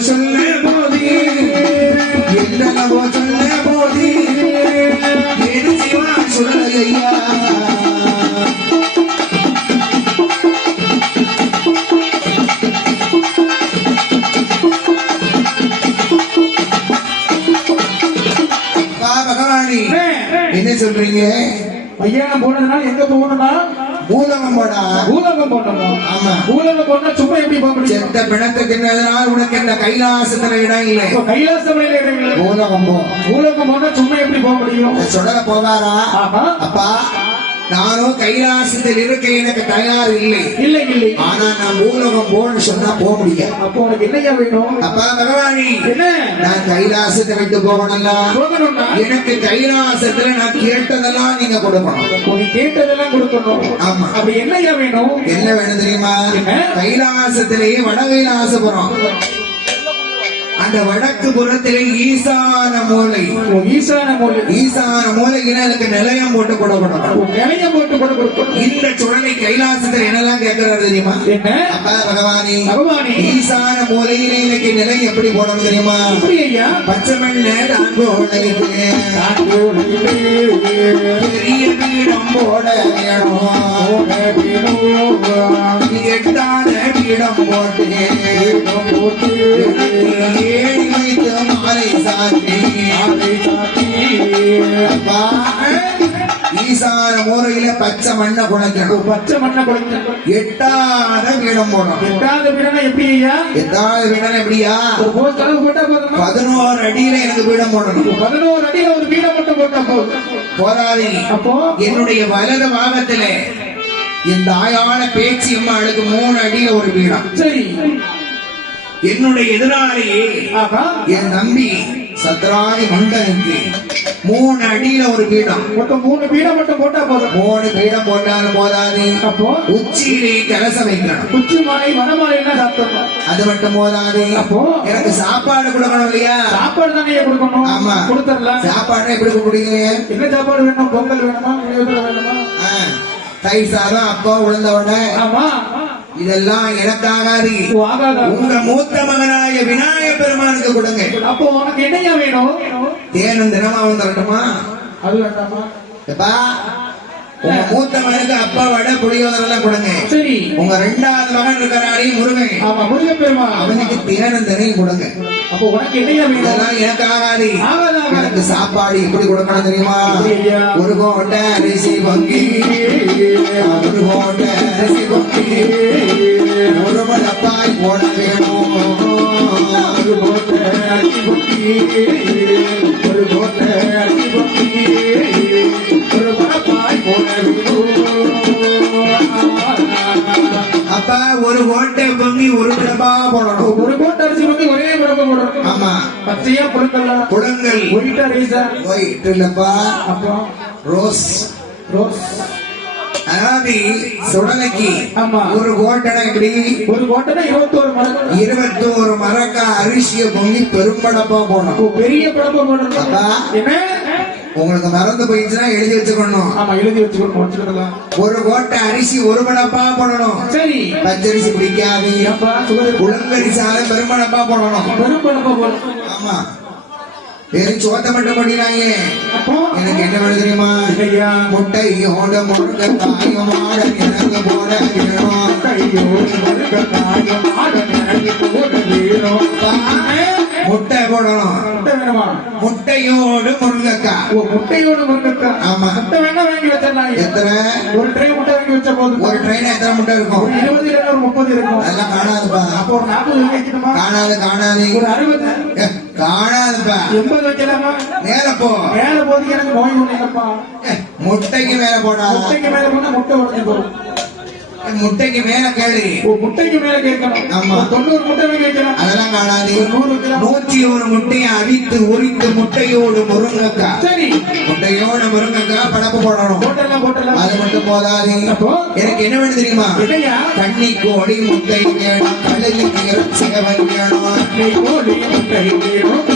சொல்ல போதி. என்னவோ சொல்ல போதி. எது சிவா சொல்லையா? என்ன சொல்றீங்க? பையன் போனதுனால எங்க போகணும்னா பூதகம் போடா பூலகம் போனோம் ஆமா. பூலகம் போனா சும்மா எப்படி போக முடியும்? செத்த பிணத்துக்கு என்னதுனால் உனக்கு என்ன கைலாசத்துல இடம் இல்லை? இப்ப கைலாச மலையில இருக்கீங்க பூதகம் போ. பூலகம் போனா சும்மா எப்படி போக முடியும்? சொல்ல போவாரா அப்பா நானும் கைலாசத்தில் இருக்க எனக்கு தயார் இல்லை. இல்லை இல்லை. ஆனா நான் பூலகம் போன்னு சொன்னா போக முடியாது. அப்போ உனக்கு என்னையா வேணும்? அப்பா பகவானி என்ன? நான் கைலாசத்தை விட்டு போகணும்ல. எனக்கு கைலாசத்துல நான் கேட்டதெல்லாம் நீங்க கொடுக்கணும். நீ கேட்டதெல்லாம் கொடுக்கணும். ஆமா. அப்படி என்னையா வேணும்? என்ன வேணும் தெரியுமா? கைலாசத்திலேயே வட கைலாசபுரம். அந்த வடக்கு புறத்திலே ஈசான மூலை. ஈசான மூலை. ஈசான மூலையில எனக்கு நிலையம் போட்டு கொடுக்கணும் உன் நிலைய போட்டு கூட கொடுக்கணும் இந்த சுடலை கைலாசத்துல என்னெல்லாம் கேட்கிறாரு தெரியுமா? என்ன? அப்பா பகவானி. பகவானே. ஈசான மூலையிலே எனக்கு நிலை எப்படி போடணும் தெரியுமா? பச்சை போட வேணும் எட்டாத பீடம் போட்டு ஏழி வைத்து மாலை சாத்தி ஈசான மூலையில பச்சை மண்ணை குழைக்கணும் பச்சை மண்ணை குழைக்கணும் எட்டாத பீடம் போடணும் எட்டாவது வீடனா எப்படி ஐயா எட்டாவது பீடம் எப்படியா பதினோரு அடியில எனக்கு பீடம் போடணும். பதினோரு அடியில ஒரு வீடை அப்போ? என்னுடைய வலது பாகத்திலே இந்த ஆயான பேச்சு அம்மாளுக்கு மூணு அடியில ஒரு பீடம். சரி. என்னுடைய எதிராளியே என் தம்பி சத்ராணி மண்டலுக்கு மூணு அடியில ஒரு பீடம். மொத்தம் மூணு வீடை மட்டும் போட்டா போதும். மூணு பீடம் போட்டாலும் போதாது. அப்போ? உச்சியிலே கலசம் வைக்கணும். குச்சி மாலை வடமாலை எல்லாம் சாப்பிடணும். அது மட்டும் போதாது. அப்போ? எனக்கு சாப்பாடு கொடுக்கணும் இல்லையா? சாப்பாடு தானே கொடுக்கணும். ஆமா. கொடுத்துடலாம் சாப்பாடு எப்படி கொடுக்குறீங்க என்ன சாப்பாடு வேணும்? பொங்கல் வேணுமா? வேணுமா? தயிர் சாதம் அப்பா உளுந்த வடை. ஆமா. இதெல்லாம் எனக்காகாது. உங்க மூத்த மகனாய விநாயக பெருமானுக்கு கொடுங்க. அப்போ உனக்கு என்னையா வேணும்? தேனும் தினமா வந்துடட்டுமா அது வேண்டாமா? உங்க மூத்த மகனுக்கு அப்பா வடை புளியோதரெல்லாம் கொடுங்க. சரி. உங்க ரெண்டாவது மகன் இருக்கிறாரே முருகன் ஆமா முருகப்பெருமா. அவனுக்கு தேனும் தினையும் கொடுங்க. அப்போ உனக்கு வேணும்? இதெல்லாம் எனக்கு ஆகாது. எனக்கு சாப்பாடு எப்படி கொடுக்கணும் தெரியுமா? ஒரு கோட்டை அரிசி பங்கி. ஒரு கோட்டை அரிசி பங்கி. ஒரு மடப்பாய் போட வேணும். ஒரு கோட்டை அரிசி பொங்கி, பச்சையா புழுக்கலாம் குடங்கள் ஒயிட்டா ரைஸா ஒயிட் இல்லப்பா. அப்புறம்? ரோஸ் ரோஸ் அதாவது சுடலைக்கு. ஒரு கோட்டனை இப்படி ஒரு கோட்டைனா இருபத்தோரு மரம் இருபத்தோரு மரக்கா அரிசிய பொங்கி பெரும்படப்பா போடணும். பெரிய அப்பா. என்ன? உங்களுக்கு மறந்து போயிடுச்சுன்னா எழுதி வச்சுக்கணும். ஆமா எழுதி வச்சுக்கணும் வச்சுக்கலாம் ஒரு கோட்டை அரிசி ஒரு மடப்பா போடணும். சரி. பச்சரிசி பிடிக்காது உளுங்கரிசி அதை பெருமடப்பா போடணும். பெரும் குழம்பு போடணும். ஆமா. வெறும் சோத்த மட்டும் பண்ணிடாங்க அப்போ? எனக்கு என்ன வேணும் தெரியுமா? ஐயா. முட்டையோட முருங்க காயமாட எனக்கு போட வேணும் கையோ மறுக்க காயம் ஆட நினைவு போட வேணும். முட்டை போடணும். முட்டை முட்டையோடு முருங்கக்காய் ஓ முட்டையோட முருங்கக்கா? ஆமா. முட்டை வேணா வாங்கி வச்சிடலாம் எத்தனை? ஒரு ட்ரை முட்டை வாங்கி வச்ச போதும்? ஒரு ட்ரெயின் எத்தனை முட்டை ஒரு இருக்கும் இருபது இல்லைன்னா ஒரு முப்பது இருக்கும். அதெல்லாம் காணாதுப்பா. அப்போ ஒரு நாற்பது காணாது காணாது. ஒரு அறுபது. காணாதுப்பா. எண்பது வைக்கலாமா? மேல போ. மேல போதுக்கு எனக்கு நோய் முட்டைக்கு மேல போடா. முட்டைக்கு மேல போனா முட்டை உடஞ்சு போகும். முட்டைக்கு மேல கேளு. முட்டைக்கு மேல கேட்கணும். ஆமா. தொண்ணூறு முட்டை வாங்கி வைக்கணும் அதெல்லாம் காணாது. வைக்கலாம். நூற்றி ஒரு முட்டையை அவித்து உரித்து முட்டையோடு முருங்கக்காய் சரி. முட்டையோட முருங்கக்காய் படப்பு போடணும். போட்டலாம் போட்டலாம் அது மட்டும் போதாது. எனக்கு என்ன வேணும் தெரியுமா? கண்ணி கோழி முட்டை வேணும் கழுகுக்கு இறைச்சிகவன் வேணும். நீ கோழி முட்டை வேணும்.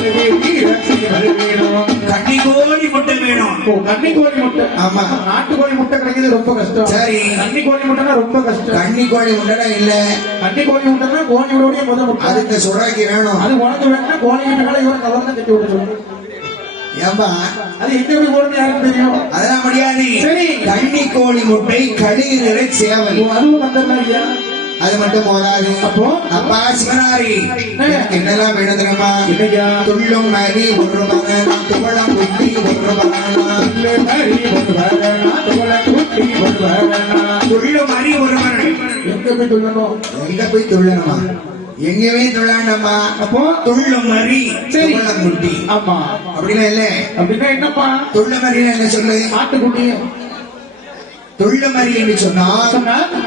கண்ணி கோழி முட்டை வேணும். கன்னி கோழி முட்டை. ஆமா. நாட்டு கோழி முட்டை கிடைக்கிறது ரொம்ப கஷ்டம். சரி. கன்னி கோழி முட்டைனா ரொம்ப கஷ்டம். கண்ணி கோழி உண்டனா இல்ல. கட்டி கோழி உண்டனா கோழியோடய முத முட்டை. அதுக்கு சுடாக்கி வேணும். அது உனக்கு வேணும்னா கோழி கிட்ட இவன் கவர்ந்து கட்டி விட சொல்லு ஏம்பா? அது எங்க போய் போறது யாருக்கு தெரியும்? அதெல்லாம் முடியாது. சரி. கண்ணி கோழி முட்டை கழிவு நிறை சேவல். அதுவும் அது மட்டும் போதாது. அப்போ? அப்பா சிவனாரி. என்னெல்லாம் வேணும் தெரியுமா? துள்ளும் மரி ஒரு மகனா துவளம் குட்டி ஒரு மகனா. துள்ளும் மரி ஒரு மகன் எங்க போய் சொல்லணும் எங்க போய் துள்ளணுமா? எங்கேயுமே துள்ளாண்டம்மா அப்போ? துள்ளும் மரி சரி. துவளம் குட்டி ஆமா. அப்படின்னா இல்ல அப்படின்னா என்னப்பா? துள்ள மரின்னு என்ன சொல்லு? ஆட்டுக்குட்டி. துள்ள மரி என்று சொன்னா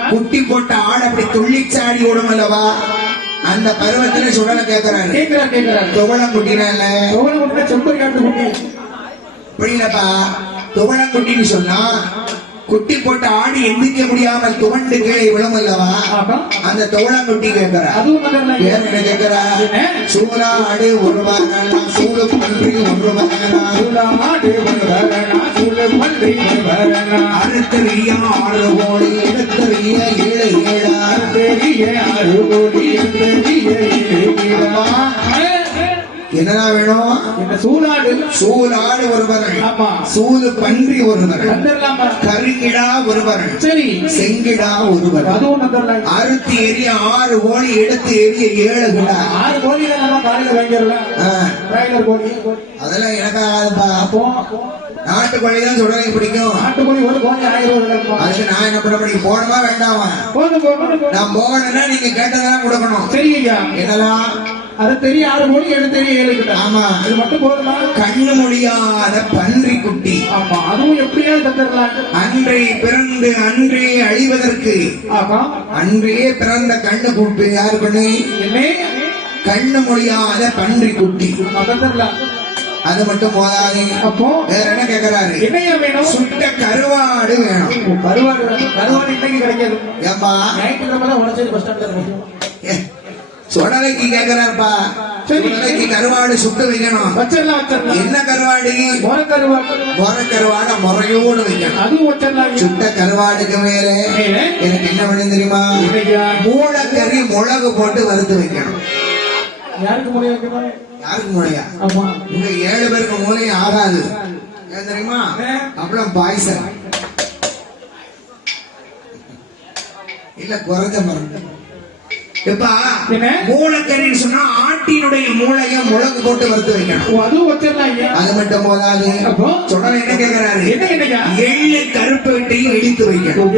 குட்டி போட்ட ஆடு அப்படி துள்ளி சாடி ஓடும் அல்லவா? அந்த பருவத்துல சுடலை கேட்கிறாரு. கேக்குறாரு கேக்குறாரு துவளம் குட்டினா இல்ல எவ்வளவு முட்டை செம்பரி ஆட்டுக்குட்டி. புரியலப்பா. துவளக்குட்டின்னு சொன்னா குட்டி போட்ட ஆடு எந்திக்க முடியாமல் துவண்டு கீழே விழும் அல்லவா அந்த துவளங்குட்டி கேட்கிறா. என்ன கேட்கிறா? சூலா ஆடு ஒரு வாங்கலாம் சூடு பன்றி ஒன்று வாங்கலாம் சூளாடு ஒரு வரனா சூள மல்லி ஒரு வரனா அறுத்தறிய ஆறு கோடி எடுத்தறிய ஏழு ஏழா அருகோடி தெரிய அப்பா, என்னதான் வேணும்? சூளாடு சூலாடு? ஒருவர்கள் ஆமா. சூது பன்றி ஒருவர்கள் வந்துடலாமா கருங்கிடா ஒருவர்கள் சரி. செங்கிடா ஒருவர் அதுவும் அறுத்து எரிய ஆறு கோழி எடுத்து எரிய ஏழு கிடா. ஆறு கோழி அதெல்லாம் எனக்காகப்பா அப்போ? நாட்டு கோழி தான் சுடலை பிடிக்கும். நாட்டுக்கோழி ஒரு கோழி ஆயிரம் அதுக்கு நான் என்ன பண்ண முடியும்? போனமா வேண்டாமா. நான் போகணும்னா நீங்க கேட்டதெல்லாம் கொடுக்கணும். சரி ஐயா. என்னலாம் அது தெரிய ஆறு கோழி எது தெரிய ஏழு கிட்ட. ஆமா. இது மட்டும் போதுமா? கண்ணு முடியாத பன்றி குட்டி. ஆமா. அதுவும் எப்படியாவது தந்துடலாம் அன்றே பிறந்து அன்றே அழிவதற்கு. ஆமா. அன்றே பிறந்த கண்ணு குட்டி. யாரு பண்ணி? என்ன? கண்ணு முடியாத பன்றி குட்டி. தந்துடலாம் அது மட்டும் போதாது. அப்போ? வேற என்ன கேக்குறாரு? என்னையா வேணும்? சுட்ட கருவாடு வேணும். கருவாடு. கருவாடு இன்னைக்கு கிடைக்காது. ஞாயிற்றுக்கிழமை தான் உடச்சேரி பஸ் ஸ்டாண்ட்ல இருக்கும் சுடலைக்கு கேக்குறாருப்பா. சுடலைக்கு கருவாடு சுட்டு வைக்கணும். என்ன கருவாடு? முறை கருவாடு முறை கருவாட முறையோடு வைக்கணும் சுட்ட கருவாடுக்கு மேல எனக்கு என்ன வேணும் தெரியுமா? மூளைக்கறி மிளகு போட்டு வறுத்து வைக்கணும். யாருக்கு மூளையா உங்க ஏழு பேருக்கு மூளையும் ஆகாது. ஏன் தெரியுமா? அப்புறம் பாய்சன். இல்ல குறைஞ்ச மருந்து. இப்ப என்ன? மூளைக்கறின்னு சொன்னா ஆட்டினுடைய மூளைய மிளகு போட்டு வறுத்து வைக்கணும். வச்சிடலாம் ஐயா. அது மட்டும் போதாது? சொன்ன என்ன கேக்குறாரு? என்ன எள்ளு கருப்பட்டியும் இடித்து வைக்கணும்.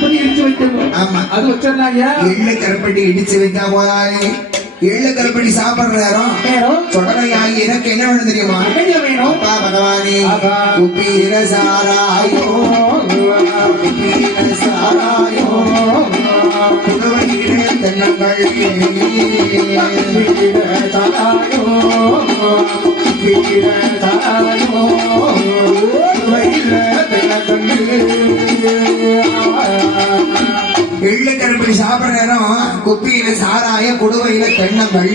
பண்ணி இடிச்சு வைக்கணும். ஆமா. அது ஐயா. எள்ளு கருப்பட்டி இடிச்சு வைக்க போதாது. எள்ளு கருப்பட்டி சாப்பிடுற நேரம். சொடனையா எனக்கு என்ன வேணும் தெரியுமா? வேணும்? பகவானே ஆகா. குப்பீர சாராயோ குப்பீர சாராயோ தென்னங்கள் எள்ளு கருப்பட்டி சாப்பிடுற நேரம் குப்பியில சாராய குடுவையில தென்னங்கள்.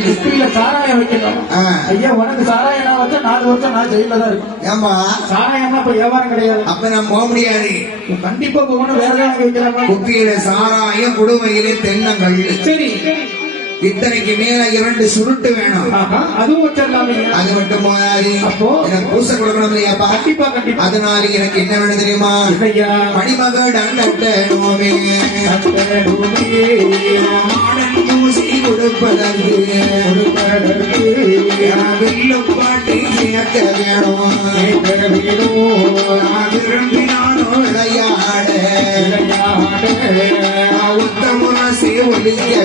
சாராயம் வைக்கணும். ஐயா உனக்கு சாராயம் வச்சா நாலு வருஷம் நான் ஜெயில தான் இருக்கும் ஏம்பா? சாராயம்னா இப்ப வியாபாரம் கிடையாது. அப்ப நான் போக முடியாது. கண்டிப்பா போகணும் வேற ஏதாவது வைக்கலாமா? குப்பியில சாராய குடுவையில தென்னங்கள். சரி. இத்தனைக்கு மேல இரண்டு சுருட்டு வேணும். அதுவும் வச்சிடலாம். அது மட்டும் போதாது. அப்போ? எனக்கு பூசை கொடுக்கணும் இல்லையாப்பா? கண்டிப்பா கண்டிப்பா. அதனால எனக்கு என்ன வேணும் தெரியுமா? ஐயா மணிமகள்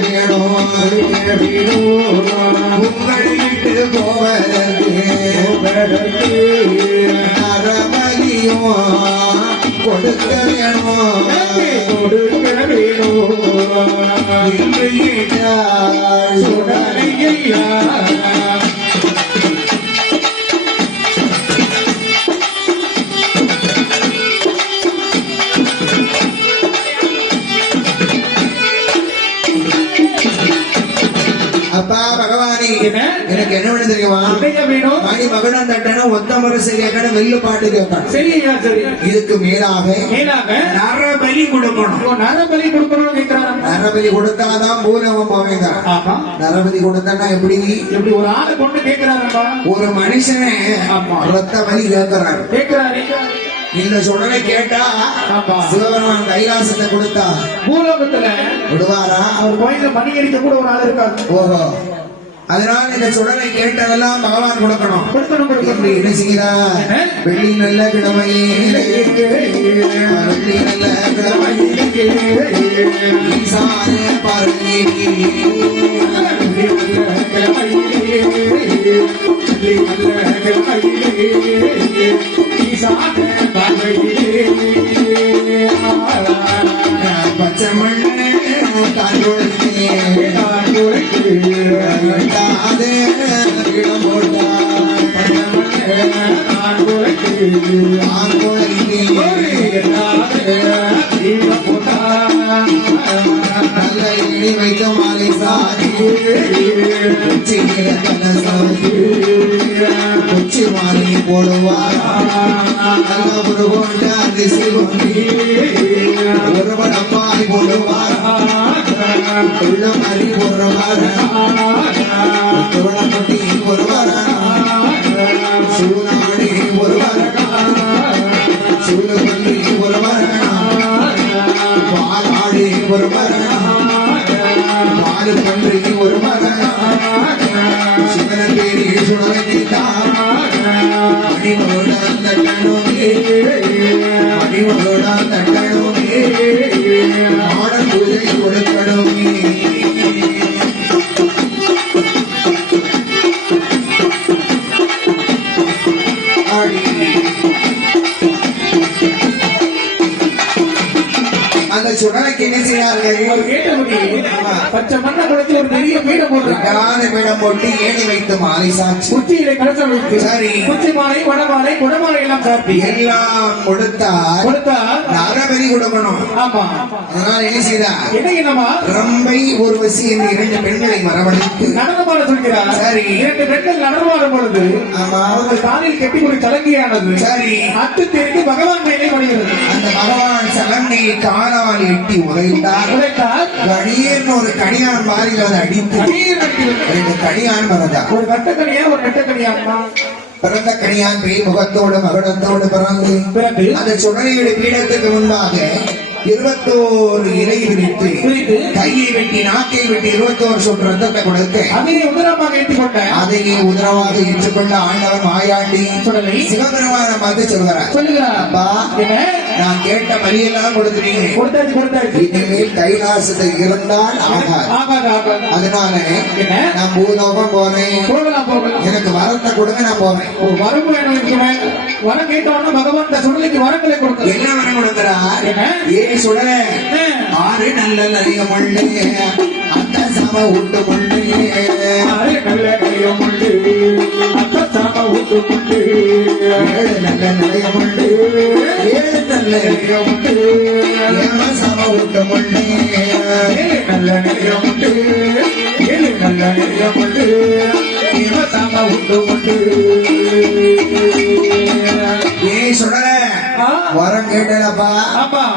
வேணும் நான் வேணும் உங்களை விட்டு போவதற்கு நரபலியும் கொடுக்க வேணும் என்று கேட்டாள் அப்பா எனக்கு என்ன வேணும் தெரியுமா? வேணும். மணி மகனம் தட்டணும் ஒத்த முரசு கேட்கணும் வெள்ளு பாட்டு கேட்கணும் சரி ஐயா சரி. இதுக்கு மேலாக மேலாக நரபலி கொடுக்கணும். நரபலி கேட்கிறாங்க நரபலி கொடுத்தாதான் பூலவம் போவேங்க நரபலி கொடுத்தா எப்படி? இப்படி ஒரு ஆளை கொண்டு கேட்கிறாரப்பா ஒரு மனுஷனே. ரத்த பலி கேட்கிறாரு கேட்கிறாரு இந்த சுடலை கேட்டா. சிவபெருமான் கைலாசத்தை கொடுத்தா பூலோகத்துல விடுவாரா? அவர் கோயில மணி அடிக்க கூட ஒரு ஆள் இருக்காரு. ஓஹோ. அதனால இந்த சுடலை கேட்டதெல்லாம் பகவான் கொடுக்கணும். கொடுக்கணும் கொடுக்கணும். என்ன செய்கிறா என்ன? வெள்ளி நல்ல கிழமை வெள்ளி நல்ல கிழமை ஈசான மாலை போடுவார் ஒரு கொண்ட அரிசி போடுவார் உள்ள மாதிரி போடுவார் திருவண்ணப்பட்டி ஒருவார் சூனாடி ஒருவார் சூழப்பள்ளி ஒருவார் பாலாடி ஒருவார் பாலு பன்றி பேரி சுடலைத்தான் மணிமோட தட்டணுமே மாட பூஜை கொடுக்கணுமே. ஆடி அந்த சுடலைக்கு என்ன செய்யார்கள் அவர் கேட்டபடி பச்சை ஒரு பெரிய பீடம் பிரகான பீடம் போட்டு ஏணி வைத்து மாலை சாட்சி உச்சியிலே கலசம் வைத்து சரி. குச்சி மாலை வடமாலை குடமாலை எல்லாம் சாத்தி எல்லாம் கொடுத்தார். கொடுத்தா நரபலி கொடுக்கணும். ஆமா. அதனால என்ன செய்தார் என்ன என்னமா ரம்பை ஊர்வசி என்ற இரண்டு பெண்களை வரவழைத்து. நடனமாட சொல்கிறார். சரி. இரண்டு பெண்கள் நடனமாடும் பொழுது ஆமா. அவர்கள் காலில் கட்டி ஒரு சலங்கியானது. சரி. அத்து தெரிந்து பகவான் மேலே படுகிறது அந்த பகவான் சலங்கையை காலால் எட்டி உதைத்தார். உடைத்தால் கணியன் ஒரு கணியான் மாறில் அதை அடித்து ரெண்டு கணியான் பிறந்தா ஒரு கட்டக்கனியா ஒரு நெட்டக்கனியா அம்மா பிறந்த கணியான் பெய் முகத்தோடு மகுடத்தோடு பிறந்து அந்த சுடலையுடைய பீடத்துக்கு முன்பாக இருபத்தோரு இலை விரித்து கையை வெட்டி நாக்கை வெட்டி இருபத்தோரு சொட்டு ரத்தத்தை கொடுத்து அதிலே உதரமாக ஏற்றிக் கொண்ட அதையே உதரவாக ஏற்றுக்கொண்ட ஆண்டவன் மாயாண்டி சுடலை சிவபெருமான பார்த்து சொல்கிறார் சொல்லுகிறார். அப்பா நான் கேட்ட பலியெல்லாம் கொடுத்துறீங்க கொடுத்தாச்சு கொடுத்தாச்சு. இனிமேல் கைலாசத்தில் இருந்தால் ஆகாது. அதனால நான் பூலோகம் போறேன் போகலாம் போகலாம் எனக்கு வரத்தை கொடுங்க நான் போறேன் வரம் வேணும் வரம் கேட்டவன பகவான் சுடலைக்கு வரங்களை கொடுக்கிறார் என்ன வரம் கொடுக்கிறார்? என்ன? ஆறு நல்ல நிறைய மண்ணு அந்த சம விட்டு மண்ணு ஆறு நல்ல கையம் உண்டு அத்த சாம விட்டு கொண்டு ஏழு நல்ல நிறைய மண்ணு ஏழு நல்ல கையம் உண்டு ஏழு சம விட்டு மண்ணு ஏழு நல்ல கையம் உண்டு ஏழு நல்ல உண்டு இவ சாம விட்டு கொண்டு ஏ சுடல வரம் கேட்டலப்பா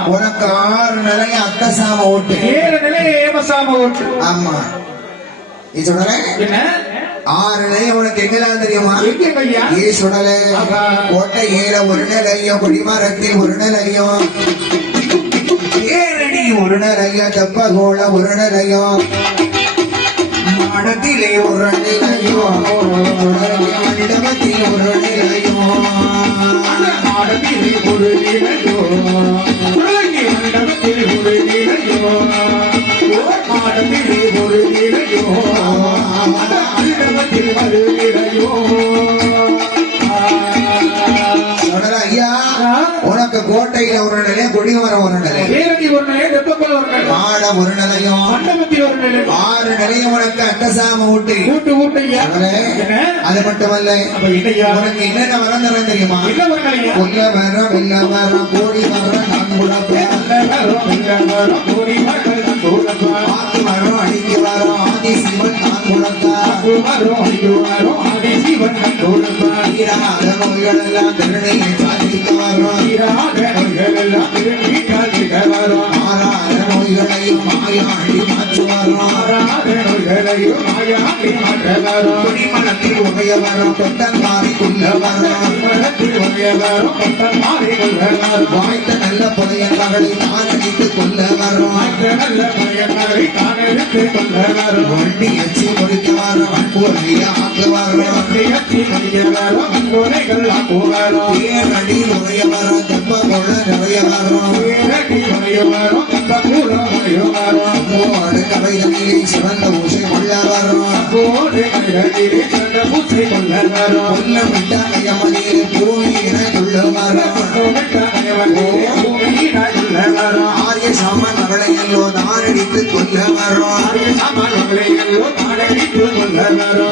உனக்கு ஆறு நிலைய அத்த சாம ஓட்டு. ஏழு நிலைய ஏமசாம விட்டு ஆமா. நீ சுடல என்ன? ஆறு நிலைய உனக்கு எங்கெல்லாம் தெரியுமா? ஏ சுடல. கோட்டை ஏற ஒரு நிலையம் குடிமரத்தில் ஒரு நிலையம். ஏரடி ஒரு நிலையம் தெப்பகோள ஒரு நிலையம். மாடத்திலே ஒரு நிலையம். மண்டபத்தில் ஒரு நிலையம். மாடத்திலே ஒரு நிலையோ உலகி மண்டபத்தில் ஒரு நிலையோ மாடத்திலே ஒரு நிலையோ மண்டபத்தில் ஒரு நிலையோ சுடல உனக்கு கோட்டையில ஒரு நிலையம் குடிமரம் ஒரு நிலை ஒரு நிலையம் வெப்பக்குள்ள ஒரு மாடம் ஒரு நிலையம். மண்டபத்தில் ஒரு நிலையம். ஆறு நிலையம் உனக்கு அட்டசாம ஊட்டு. கூட்டு ஊட்டையா அது மட்டுமல்ல உனக்கு என்னென்ன வரம் தரேன் தெரியுமா? கொல்ல வரம் வெல்ல வரம் கோடி நான் குழப்பம் ஆத்து வரம் அடிக்க வரம் ஆதி சிவன் நான் குழந்தா தீராத நோய்கள் எல்லாம் திருநீரை சாதிக்க வரும். மாறாத நோய்களையும் மாயாண்டி மாற்று வரும் குடிமணத்தில் உடைய வரம் தொட்டன் மாறிக்குள்ள வரும் வாய்த்த நல்ல புதையன் மகளை தான் அடித்துக் கொள்ள வண்டி எச்சி முடிக்க வரும் அன்பு ஆக்க வரும் தேரடி உடைய வரும் கொள்ள அம்மோடு கவைகளிலே சிவந்த ஊசை கொள்ள வரும் கொல்ல விட்ட கையமணியே பூமியின கொள்ள வரும் ஆரிய சாமன் மகளை எல்லோ தான் அடித்துக் கொள்ள வரும்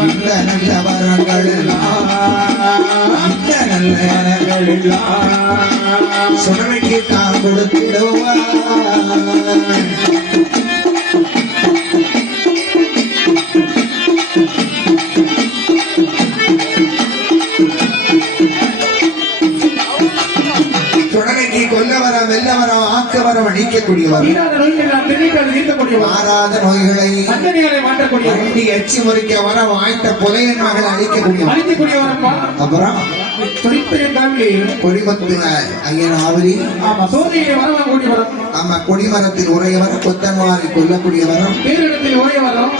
இந்த நல்ல வரங்கள். நல்ல தான் வர ஆக்க வர அடிக்கக்கூடியவர் மாறாத நோய்களை வண்டி எச்சி முறிக்க வர வாய்த்த புதையன் மகள் அழிக்கக்கூடியவர். அப்புறம் கொடிமத்து ஐயன் ஆவரி ஆமா கொடிமரத்தில் உரையவர் கொத்தன்மாரி கொல்லக்கூடியவரும்.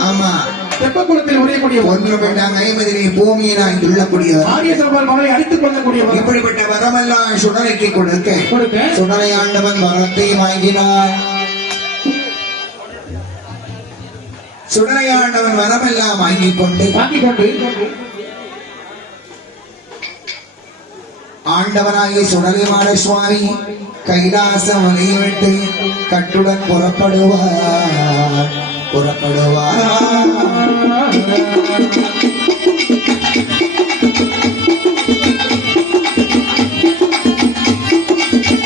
ஆமா. தெப்பக்குளத்தில் உடையக்கூடிய ஒன்று விட்டாங்க ஐமதினை பூமியினாய் துள்ளக்கூடியவர். ஆரிய சபல் மகளை அடித்துக் கொள்ளக்கூடியவர் இப்படிப்பட்ட வரமெல்லாம் சுடலைக்கு கொடுக்க. கொடுக்க. சுடலை ஆண்டவன் வரத்தை வாங்கினார். சுடலை ஆண்டவன் வரமெல்லாம் வாங்கிக் கொண்டு வாங்கிக் கொண்டு ஆண்டவனாகிய சுடலிமாட சுவாமி கைலாச வலையை விட்டு கட்டுடன் புறப்படுவார். புறப்படுவார்.